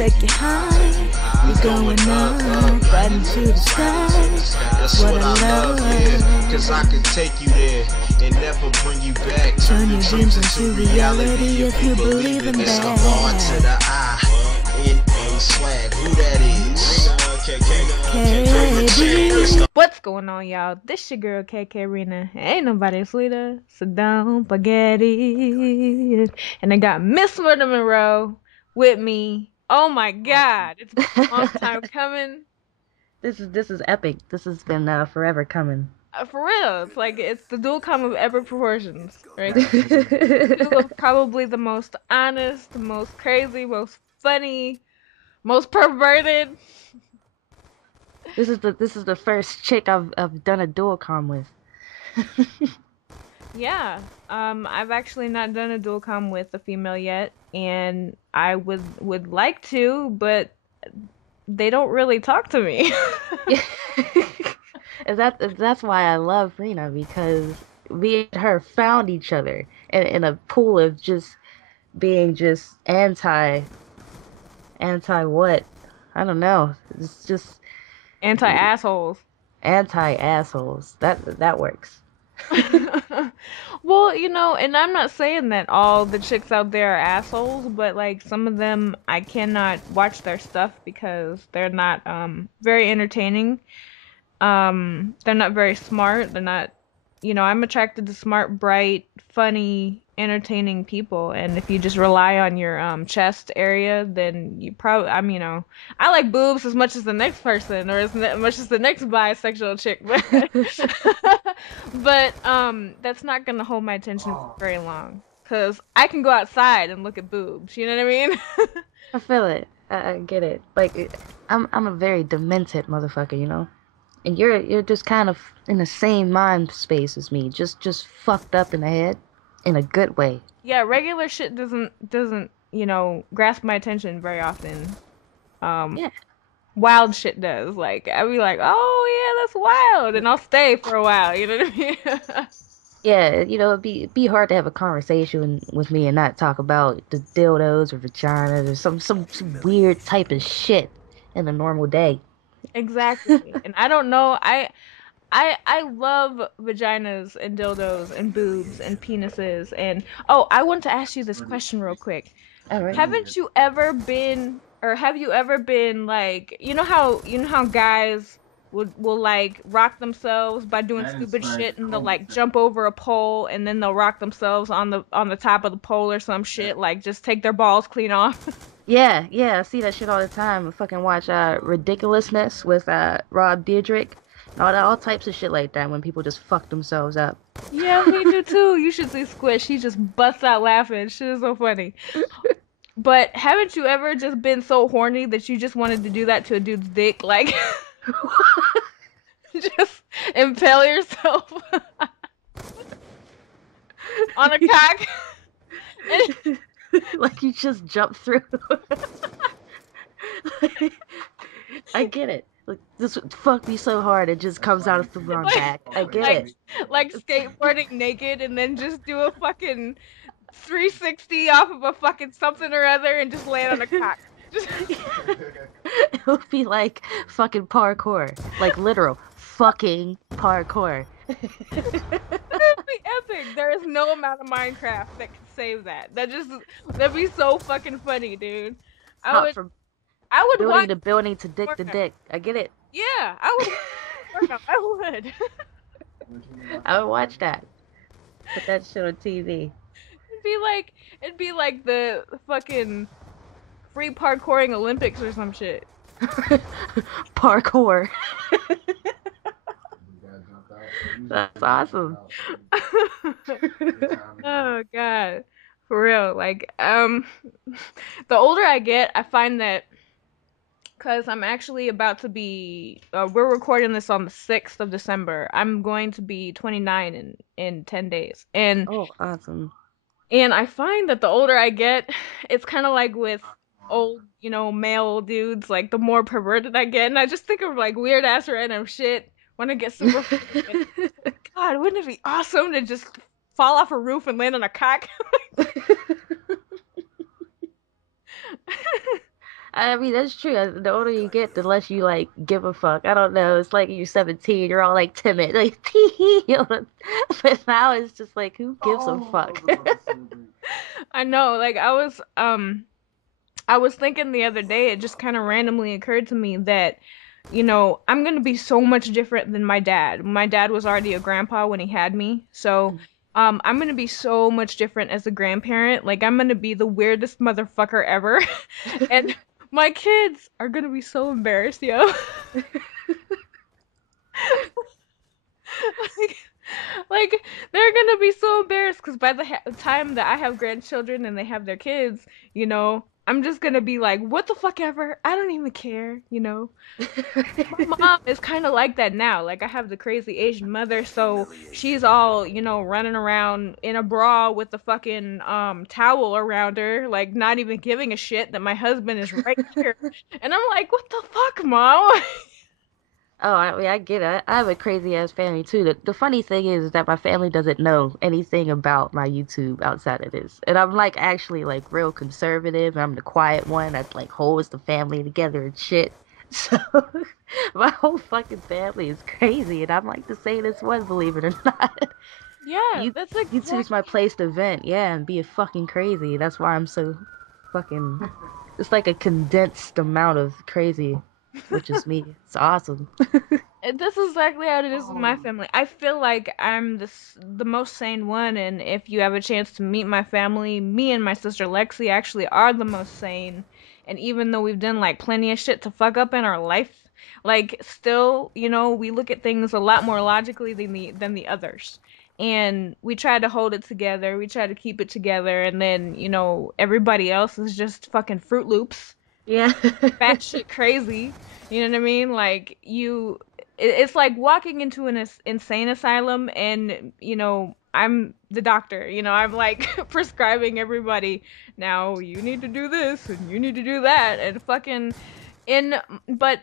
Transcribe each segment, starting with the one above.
take you high. You're going up, right into the sky. That's what I love, yeah. Cause I can take you there and never bring you back. Turn your dreams into reality if you believe in It's the that. R to the I, N-A swag. Who that is? What's going on, y'all? This your girl KK Rena. Ain't nobody sweeter. Sit down, spaghetti. And I got MsMurderMonroe with me. Oh my god, it's been a long time coming. This is epic. This has been forever coming. For real, it's like it's the dual comm of epic proportions, right? Two of probably the most honest, most crazy, most funny, most perverted. This is the first chick I've done a dual comm with. Yeah, I've actually not done a dual comm with a female yet, and I would like to, but they don't really talk to me. That's why I love Rena, because we and her found each other in a pool of just being just anti what? I don't know. It's just Anti-assholes. Anti-assholes. That works. Well, you know, and I'm not saying that all the chicks out there are assholes, but like some of them I cannot watch their stuff because they're not very entertaining. They're not very smart. They're not, you know, I'm attracted to smart, bright, funny, entertaining people, and if you just rely on your chest area, then you probably, you know, I like boobs as much as the next person, or as much as the next bisexual chick, but that's not gonna hold my attention for very long, because I can go outside and look at boobs, you know what I mean? I feel it. I get it. Like, I'm a very demented motherfucker, you know? And you're just kind of in the same mind space as me, just fucked up in the head, in a good way. Yeah, regular shit doesn't you know, grasp my attention very often. Yeah. Wild shit does. Like I'll be like, oh yeah, that's wild, and I'll stay for a while. You know what I mean? Yeah, you know, it'd be hard to have a conversation with me and not talk about the dildos or vaginas or some weird type of shit in a normal day. Exactly. And I don't know. I love vaginas and dildos and boobs and penises, and I want to ask you this question real quick. All right. Haven't you ever been, or have you ever been like, you know how guys will like rock themselves by doing stupid shit, and they'll like jump over a pole and then they'll rock themselves on the top of the pole or some shit, like just take their balls clean off? Yeah, I see that shit all the time. I fucking watch Ridiculousness with Rob Dyrdek. All types of shit like that when people just fuck themselves up. Yeah, me do too. You should see Squish. He just busts out laughing. Shit is so funny. But haven't you ever just been so horny that you just wanted to do that to a dude's dick? Like, just impale yourself on a cock? Like you just jump through. I get it. Like, this would fuck me so hard it just comes out of the wrong back. I get it. Like skateboarding naked and then just do a fucking 360 off of a fucking something or other and just land on a cock. It would be like fucking parkour. Like literal fucking parkour. That'd be epic. There is no amount of Minecraft that could save that. That'd be so fucking funny, dude. I would building watch to building to dick to dick. I get it. Yeah, I would. I would. I would watch that. Put that shit on TV. It'd be like the fucking free parkouring Olympics or some shit. Parkour. That's awesome. Oh god, for real. Like, the older I get, I find that, because I'm actually about to be, we're recording this on the 6th of December. I'm going to be 29 in 10 days. And oh, awesome. And I find that the older I get, it's kind of like with old, you know, male dudes, like the more perverted I get. And I just think of like weird ass random shit when I get super God, wouldn't it be awesome to just fall off a roof and land on a cock? I mean, that's true. The older you get, the less you like give a fuck. I don't know. It's like you're 17, you're all like timid, like tee. But now it's just like, who gives a fuck? I know, like I was thinking the other day, it just kind of randomly occurred to me that, I'm gonna be so much different than my dad. My dad was already a grandpa when he had me, so I'm gonna be so much different as a grandparent. Like I'm gonna be the weirdest motherfucker ever, and my kids are gonna be so embarrassed, yo. like, like they're gonna be so embarrassed because by the time that I have grandchildren and they have their kids, I'm just gonna be like, what the fuck ever? I don't even care. My mom is kind of like that now. Like I have the crazy Asian mother, so she's all, running around in a bra with the fucking towel around her, like not even giving a shit that my husband is right here. And I'm like, what the fuck, mom? Oh, I mean, I get it. I have a crazy ass family too. The funny thing is that my family doesn't know anything about my YouTube outside of this. And I'm like actually like real conservative. I'm the quiet one that like holds the family together and shit. So my whole fucking family is crazy, and I'm like the sanest one, believe it or not. Yeah, You that's YouTube's my place to vent, yeah, and be a fucking crazy. That's why I'm so fucking. It's like a condensed amount of crazy, which is me. It's awesome. This is exactly how it is with my family. I feel like I'm the most sane one, and if you have a chance to meet my family, me and my sister Lexi actually are the most sane. And even though we've done like plenty of shit to fuck up in our life, like still, we look at things a lot more logically than the others. And we try to hold it together, we try to keep it together, and then, everybody else is just fucking Fruit Loops, Yeah. batshit crazy. You know what I mean? Like it's like walking into an insane asylum, and I'm the doctor. I'm like prescribing everybody. Now you need to do this and you need to do that, and fucking in. But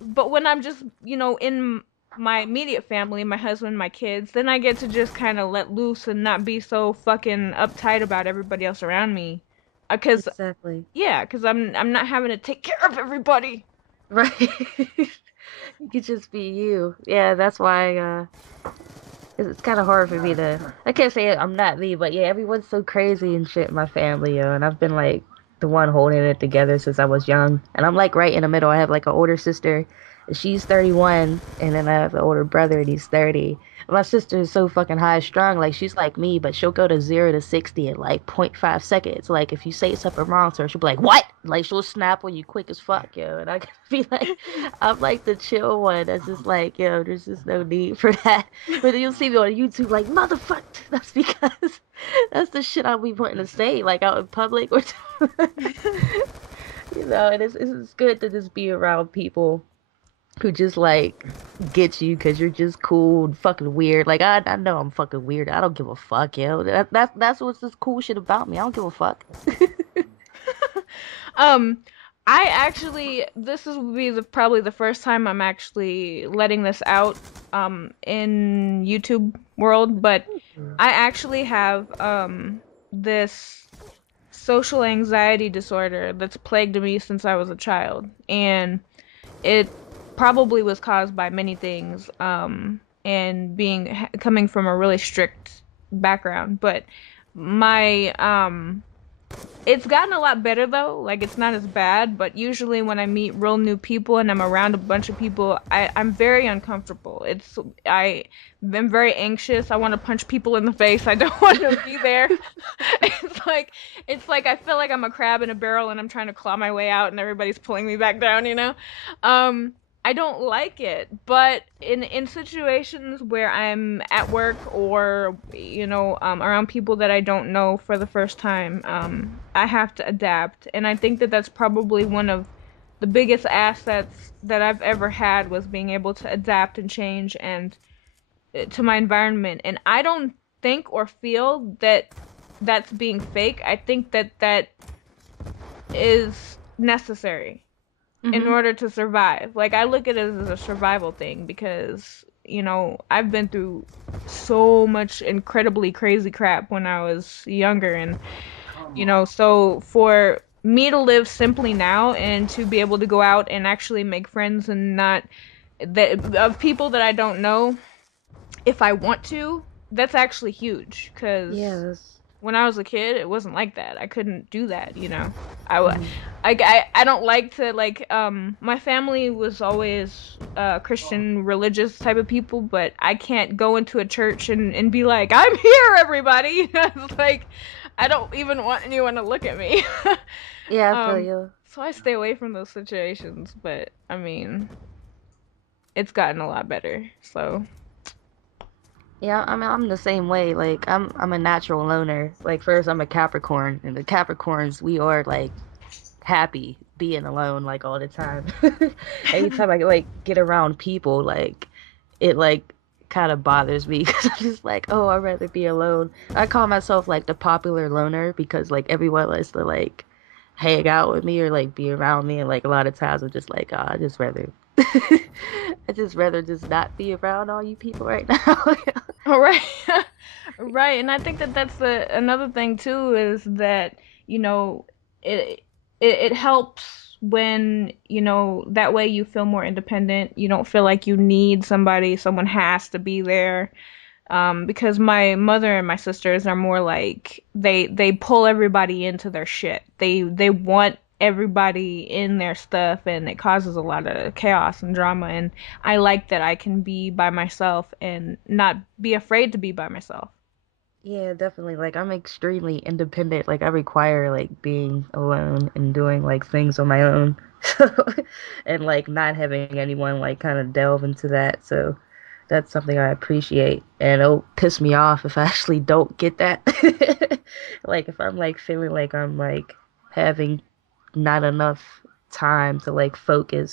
when I'm just in my immediate family, my husband, my kids, then I get to just kind of let loose and not be so fucking uptight about everybody else around me. Cause Exactly. yeah, cause I'm not having to take care of everybody. Right. You could just be you. Yeah, that's why it's kind of hard for me to. I can't say I'm not me, but yeah, everyone's so crazy and shit in my family, yo. And I've been like the one holding it together since I was young. And I'm like right in the middle. I have like an older sister, and she's 31, and then I have an older brother, and he's 30. My sister is so fucking high strung. Like she's like me, but she'll go to 0 to 60 in like 0.5 seconds. Like if you say something wrong to her, she'll be like, "What?" Like she'll snap on you quick as fuck, yo. And I can be like, I'm like the chill one. That's just like, yo, there's just no need for that. But then you'll see me on YouTube like, motherfucker. That's because that's the shit I'll be wanting to say, like out in public or, and it's good to just be around people who just like get you because you're just cool and fucking weird. Like I know I'm fucking weird. I don't give a fuck, yo. That's what's this cool shit about me. I don't give a fuck. Um, I actually, this is will be probably the first time I'm actually letting this out, in YouTube world, but I actually have, this social anxiety disorder that's plagued me since I was a child, and it probably was caused by many things, and coming from a really strict background, but my, it's gotten a lot better though. Like it's not as bad, but usually when I meet real new people and I'm around a bunch of people, I'm very uncomfortable. I'm very anxious. I want to punch people in the face. I don't want to be there. It's like I feel like I'm a crab in a barrel and I'm trying to claw my way out and everybody's pulling me back down. I don't like it, but in situations where I'm at work or around people that I don't know for the first time, I have to adapt, and I think that that's probably one of the biggest assets that I've ever had was being able to adapt and change and to my environment, and I don't think or feel that that's being fake. I think that that is necessary in Hmm. order to survive. Like I look at it as a survival thing because, I've been through so much incredibly crazy crap when I was younger and, so for me to live simply now and to be able to go out and actually make friends and not that of people that I don't know if I want to, that's actually huge because Yes. when I was a kid, it wasn't like that. I couldn't do that, you know. Mhm. I don't like to like my family was always Christian religious type of people, but I can't go into a church and be like, "I'm here, everybody." It's like I don't even want anyone to look at me. Yeah, I feel um you. so I stay away from those situations, but I mean, it's gotten a lot better. So, Yeah, I mean, I'm the same way. Like, I'm a natural loner. Like, first, I'm a Capricorn, and the Capricorns, we are like happy being alone like all the time. Anytime I like get around people, like it like kind of bothers me because I'm just like, oh, I'd rather be alone. I call myself like the popular loner because like everyone likes to like hang out with me or like be around me, and like a lot of times I'm just like, oh, I just rather I just rather just not be around all you people right now. all right. Right, and I think that that's another thing too is that, you know, it, it helps when, you know, that way you feel more independent. You don't feel like you need somebody, someone has to be there. Because my mother and my sisters are more like they pull everybody into their shit. They want everybody in their stuff, and it causes a lot of chaos and drama. And I like that I can be by myself and not be afraid to be by myself. Yeah, definitely. Like I'm extremely independent. Like I require like being alone and doing like things on my own. So and like not having anyone like kind of delve into that. So that's something I appreciate. And it'll piss me off if I actually don't get that. Like if I'm like feeling like I'm like having not enough time to like focus